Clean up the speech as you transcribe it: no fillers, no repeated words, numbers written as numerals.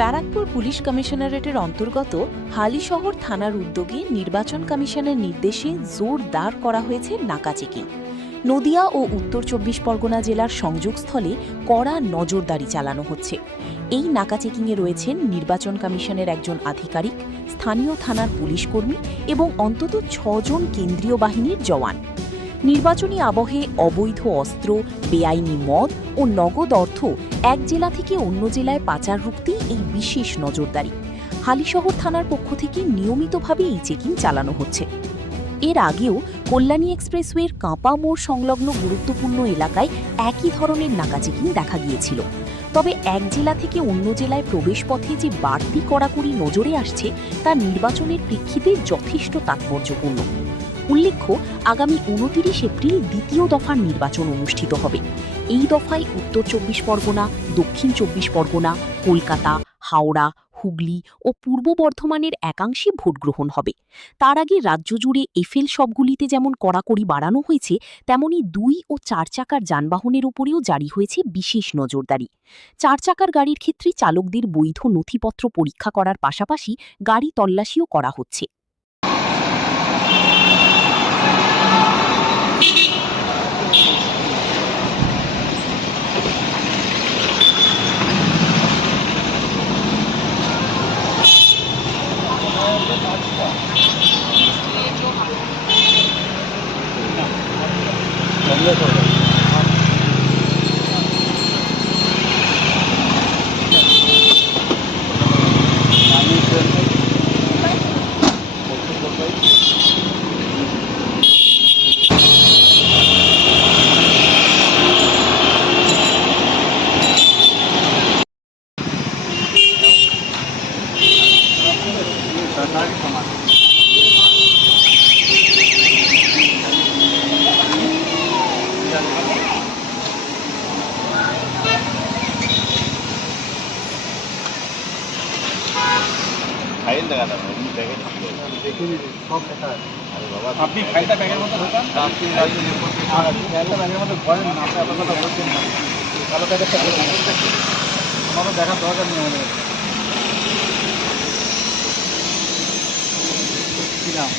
Barrackpore police কমিশনারেটের অন্তর্গত হালিশহর থানার উদ্যোগে নির্বাচন কমিশনের নির্দেশে জোরদার করা হয়েছে নাকা চেকিং। নদিয়া ও উত্তর ২৪ পরগনা জেলার সংযোগস্থলে কড়া নজরদারি চালানো হচ্ছে। এই নাকা চেকিংয়ে রয়েছেন নির্বাচন কমিশনের একজন আধিকারিক, স্থানীয় থানার পুলিশ কর্মী এবং অন্তত ৬ জন কেন্দ্রীয় বাহিনীর জওয়ান। নির্বাচনী আবহে অবৈধ অস্ত্র, বেআইনি মদ ও নগদ অর্থ এক জেলা থেকে অন্য জেলায় পাচার রুখতেই এই বিশেষ নজরদারি। হালিশহর থানার পক্ষ থেকে নিয়মিতভাবে এই চেকিং চালানো হচ্ছে। এর আগেও কল্যাণী এক্সপ্রেসওয়ের কাঁপা মোড় সংলগ্ন গুরুত্বপূর্ণ এলাকায় একই ধরনের নাকা চেকিং দেখা গিয়েছিল। তবে এক জেলা থেকে অন্য জেলায় প্রবেশপথে যে বাড়তি কড়াকড়ি নজরে আসছে তা নির্বাচনের প্রেক্ষিতে যথেষ্ট তাৎপর্যপূর্ণ। উল্লেখ্য, আগামী ২৯ এপ্রিল দ্বিতীয় দফার নির্বাচন অনুষ্ঠিত হবে। এই দফায় উত্তর ২৪ পরগনা, দক্ষিণ ২৪ পরগনা, কলকাতা, হাওড়া, হুগলি ও পূর্ব বর্ধমানের একাংশে ভোটগ্রহণ হবে। তার আগে রাজ্য জুড়ে এফএল সবগুলিতে যেমন কড়াকড়ি বাড়ানো হয়েছে, তেমনি ২ ও ৪ চাকার যানবাহনের উপরেও জারি হয়েছে বিশেষ নজরদারি। ৪ চাকার গাড়ির ক্ষেত্রে চালকদের বৈধ নথিপত্র পরীক্ষা করার পাশাপাশি গাড়ি তল্লাশিও করা হচ্ছে। ফাইল দেখা যাবে ব্যাগে দেখিনি সব দেখা আছে। আরে বাবা আপনি ফাইলটা ব্যাগের মধ্যে ঢোকান, আপনি ফাইলটা ব্যাগের মধ্যে ভরেন না, আপনি আপনার কথা বলছেন না, কালো প্যাকেটটা আমারও দেখার দরকার নেই আমাদের। কি নাম?